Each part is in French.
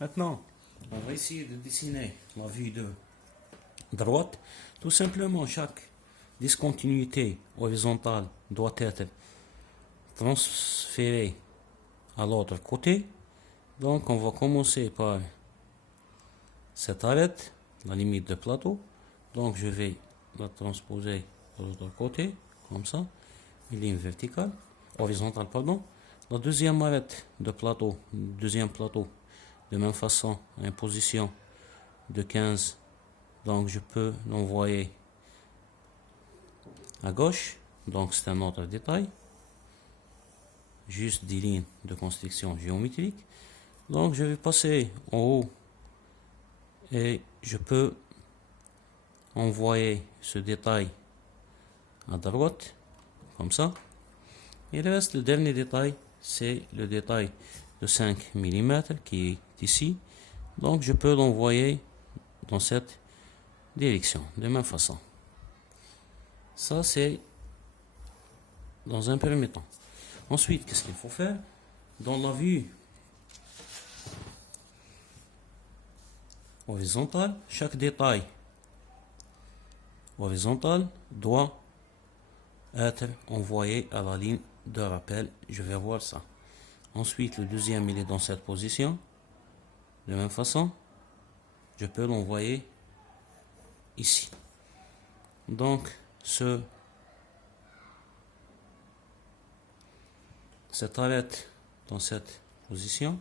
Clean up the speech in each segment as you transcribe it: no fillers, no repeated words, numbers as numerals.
Maintenant, on va essayer de dessiner la vue de droite. Tout simplement, chaque discontinuité horizontale doit être transférée à l'autre côté. Donc, on va commencer par cette arête, la limite de plateau. Donc, je vais la transposer de l'autre côté, comme ça, une ligne verticale, horizontale, pardon. La deuxième arête de plateau, deuxième plateau, de même façon, en position de 15. Donc, je peux l'envoyer à gauche. Donc, c'est un autre détail. Juste des lignes de construction géométrique. Donc, je vais passer en haut et je peux envoyer ce détail à droite, comme ça. Il reste le dernier détail, c'est le détail de 5 mm qui est ici. Donc, je peux l'envoyer dans cette direction, de même façon. Ça, c'est dans un premier temps. Ensuite, qu'est-ce qu'il faut faire? Dans la vue horizontale, chaque détail horizontal doit être envoyé à la ligne de rappel. Je vais voir ça. Ensuite, le deuxième, il est dans cette position. De même façon, je peux l'envoyer ici. Donc, cette arête dans cette position,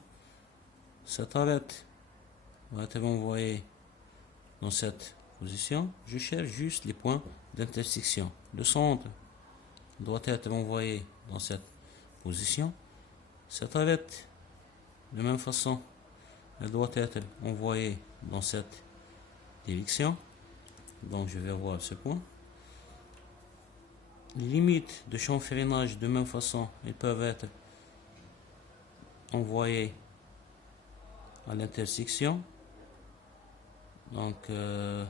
cette arête va être envoyée dans cette position. Je cherche juste les points d'intersection. Le centre doit être envoyé dans cette position. Cette arête, de même façon, elle doit être envoyée dans cette direction. Donc, je vais voir ce point. Les limites de chanfreinage, de même façon, elles peuvent être envoyées à l'intersection. Donc, je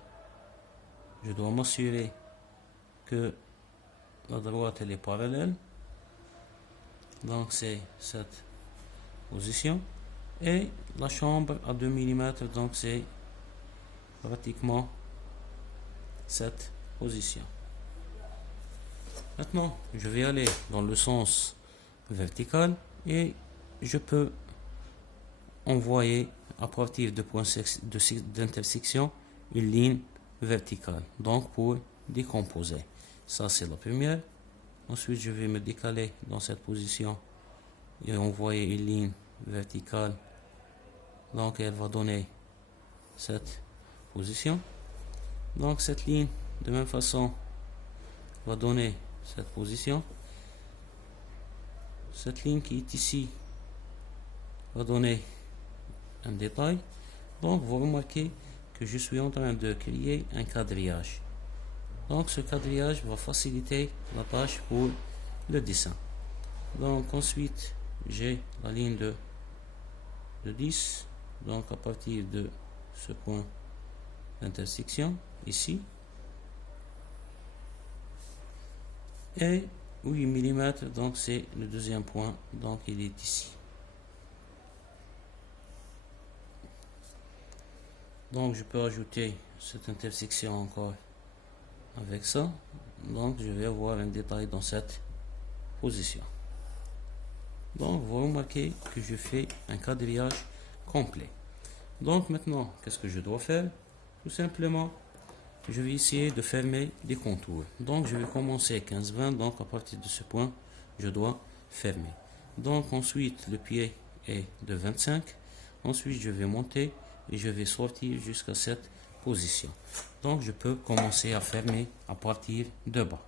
dois m'assurer que la droite elle est parallèle. Donc, c'est cette position. Et la chambre à 2 mm, donc c'est pratiquement cette position. Maintenant, je vais aller dans le sens vertical et je peux envoyer à partir de points d'intersection une ligne verticale. Donc, pour décomposer. Ça, c'est la première. Ensuite, je vais me décaler dans cette position et envoyer une ligne verticale. Donc, elle va donner cette position. Donc, cette ligne, de même façon, va donner cette position. Cette ligne qui est ici va donner un détail. Donc, vous remarquez que je suis en train de créer un quadrillage. Donc, ce quadrillage va faciliter la tâche pour le dessin. Donc, ensuite, j'ai la ligne de 10. Donc, à partir de ce point d'intersection, ici. Et 8 mm, donc c'est le deuxième point, donc il est ici. Donc, je peux ajouter cette intersection encore avec ça. Donc, je vais avoir un détail dans cette position. Donc, vous remarquez que je fais un quadrillage complet. Donc, maintenant, qu'est-ce que je dois faire? Tout simplement, je vais essayer de fermer les contours. Donc, je vais commencer 15-20. Donc, à partir de ce point, je dois fermer. Donc, ensuite, le pied est de 25. Ensuite, je vais monter et je vais sortir jusqu'à cette position. Donc, je peux commencer à fermer à partir de bas.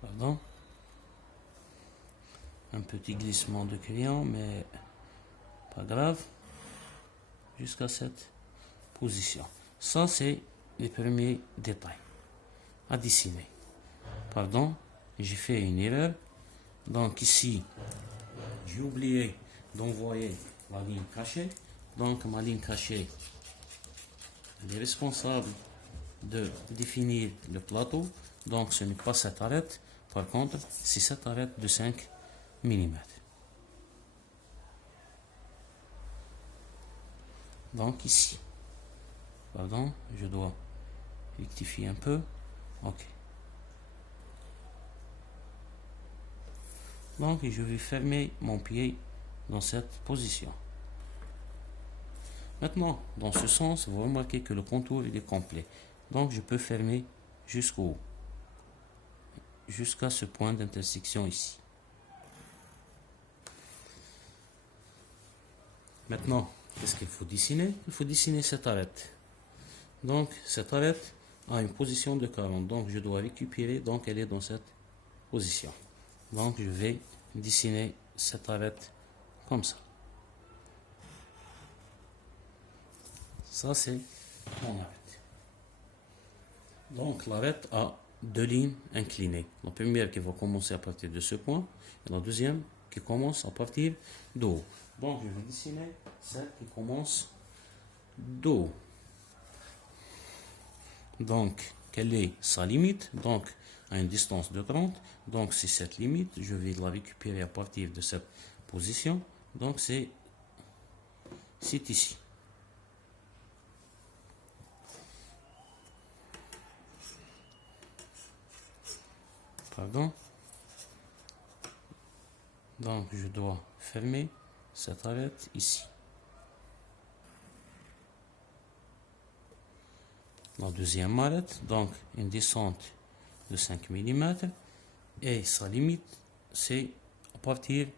Pardon. Un petit glissement de crayon, mais pas grave. Jusqu'à cette position. Ça, c'est les premiers détails à dessiner. Pardon, j'ai fait une erreur. Donc ici, j'ai oublié d'envoyer la ligne cachée. Donc ma ligne cachée, elle est responsable de définir le plateau. Donc ce n'est pas cette arête. par contre, si cette arête de 5 mm. Donc ici, pardon, je dois rectifier un peu. Ok. Donc je vais fermer mon pied dans cette position. Maintenant, dans ce sens, vous remarquez que le contour il est complet. Donc je peux fermer jusqu'au haut, jusqu'à ce point d'intersection ici. Maintenant, qu'est-ce qu'il faut dessiner? Il faut dessiner cette arête. Donc cette arête a une position de 40. Donc je dois récupérer, donc elle est dans cette position. Donc je vais dessiner cette arête comme ça. Ça c'est mon arête. Donc l'arête a deux lignes inclinées. La première qui va commencer à partir de ce point et la deuxième qui commence à partir d'en haut. Donc je vais dessiner celle qui commence d'en haut. Donc quelle est sa limite? Donc à une distance de 30. Donc c'est cette limite. Je vais la récupérer à partir de cette position. Donc c'est ici. Pardon. Donc je dois fermer cette arête ici. La deuxième arête, donc une descente de 5 mm et sa limite c'est à partir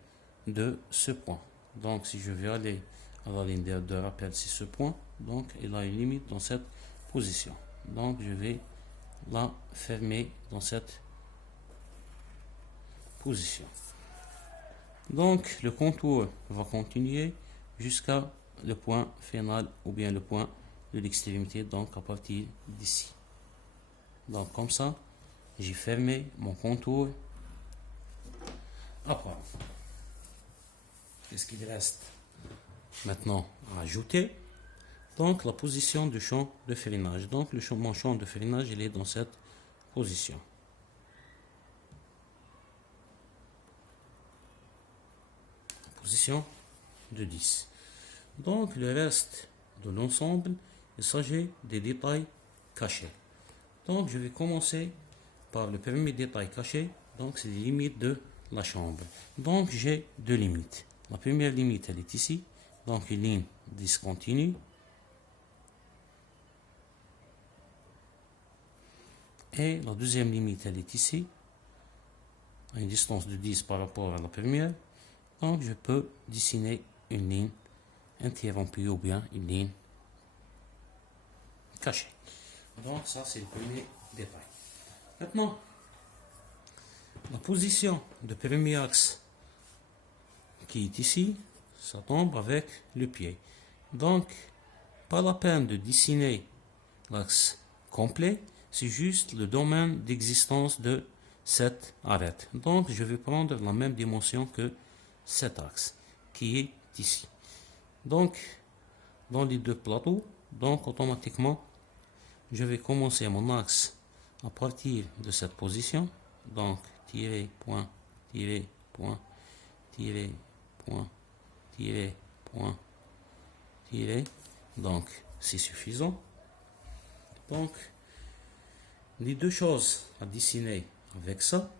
de ce point. Donc si je vais aller à la ligne de rappel, c'est ce point, donc il a une limite dans cette position. Donc je vais la fermer dans cette position. Donc le contour va continuer jusqu'à le point final ou bien le point de l'extrémité, donc à partir d'ici. Donc comme ça, j'ai fermé mon contour. Après, qu'est-ce qu'il reste maintenant à ajouter? Donc la position du champ de freinage. Donc mon champ de freinage, il est dans cette position. Position de 10. Donc le reste de l'ensemble, il s'agit des détails cachés. Donc je vais commencer par le premier détail caché. Donc c'est les limites de la chambre. Donc j'ai deux limites. La première limite, elle est ici. Donc une ligne discontinue. Et la deuxième limite, elle est ici, à une distance de 10 par rapport à la première. Donc je peux dessiner une ligne interrompue ou bien une ligne cachée. Donc ça c'est le premier détail. Maintenant, la position de premier axe qui est ici, ça tombe avec le pied. Donc, pas la peine de dessiner l'axe complet, c'est juste le domaine d'existence de cette arête. Donc, je vais prendre la même dimension que cet axe qui est ici. Donc, dans les deux plateaux, donc automatiquement, je vais commencer mon axe à partir de cette position. Donc, tirer, point, tirer, point, tirer, point, tirer, point, tirer. Donc, c'est suffisant. Donc, les deux choses à dessiner avec ça,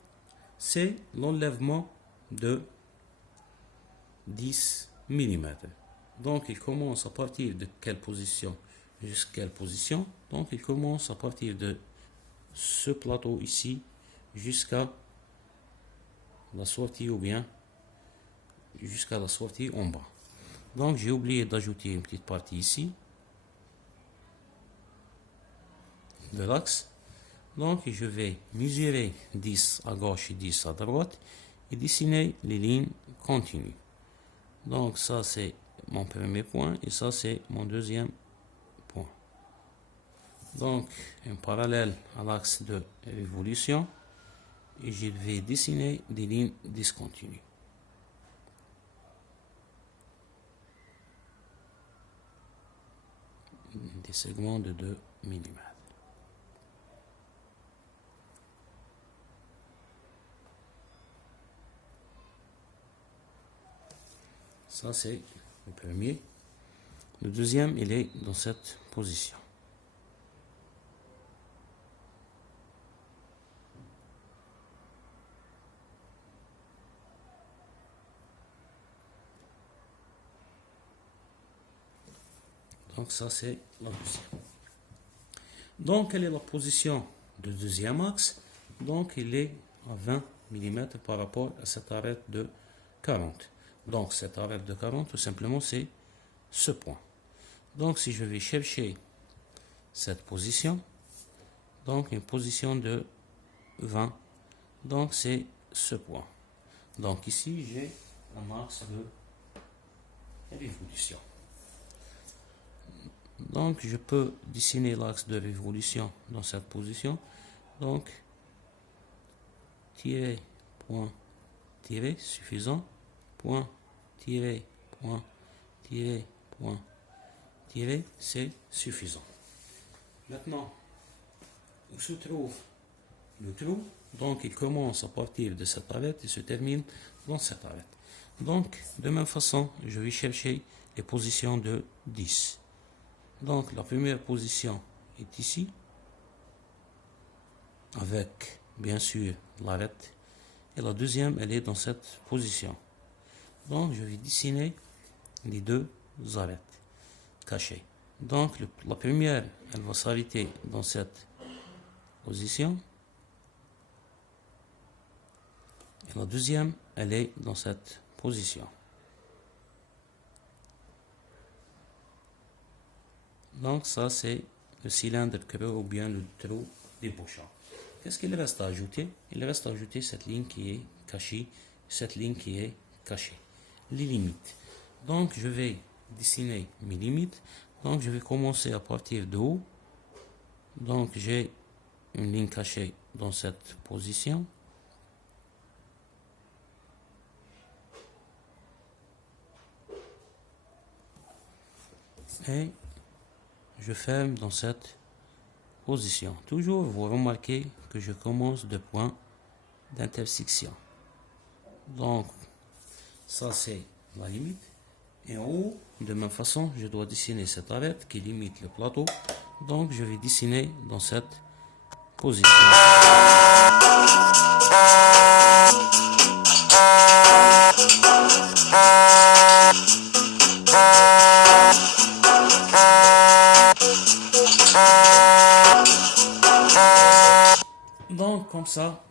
c'est l'enlèvement de 10 mm. Donc, il commence à partir de quelle position jusqu'à quelle position. Donc, il commence à partir de ce plateau ici jusqu'à la sortie ou bien jusqu'à la sortie en bas. Donc, j'ai oublié d'ajouter une petite partie ici de l'axe. Donc, je vais mesurer 10 à gauche et 10 à droite et dessiner les lignes continues. Donc, ça, c'est mon premier point et ça, c'est mon deuxième point. Donc, un parallèle à l'axe de révolution et je vais dessiner des lignes discontinues. Des segments de 2 mm. Ça, c'est le premier. Le deuxième, il est dans cette position. Donc ça, c'est la deuxième. Donc, quelle est la position du deuxième axe? Donc, il est à 20 mm par rapport à cette arête de 40. Donc, cette arête de 40, tout simplement, c'est ce point. Donc, si je vais chercher cette position, donc une position de 20, donc c'est ce point. Donc, ici, j'ai un axe de révolution. Donc, je peux dessiner l'axe de révolution dans cette position. Donc, tirer, point, tirer, suffisant. Point, tirer, point, tirer, point, tirer, c'est suffisant. Maintenant, où se trouve le trou? Donc, il commence à partir de cette arête et se termine dans cette arête. Donc, de même façon, je vais chercher les positions de 10. Donc, la première position est ici, avec, bien sûr, l'arête. Et la deuxième, elle est dans cette position. Donc, je vais dessiner les deux arêtes cachées. Donc, la première, elle va s'arrêter dans cette position. Et la deuxième, elle est dans cette position. Donc, ça, c'est le cylindre creux ou bien le trou débouchant. Qu'est-ce qu'il reste à ajouter? Il reste à ajouter cette ligne qui est cachée, cette ligne qui est cachée. Les limites. Donc, je vais dessiner mes limites. Donc, je vais commencer à partir de haut. Donc, j'ai une ligne cachée dans cette position. Et je ferme dans cette position. Toujours, vous remarquez que je commence de point d'intersection. Donc, ça c'est la limite. Et en haut, de même façon, je dois dessiner cette arête qui limite le plateau. Donc, je vais dessiner dans cette position. Donc, comme ça,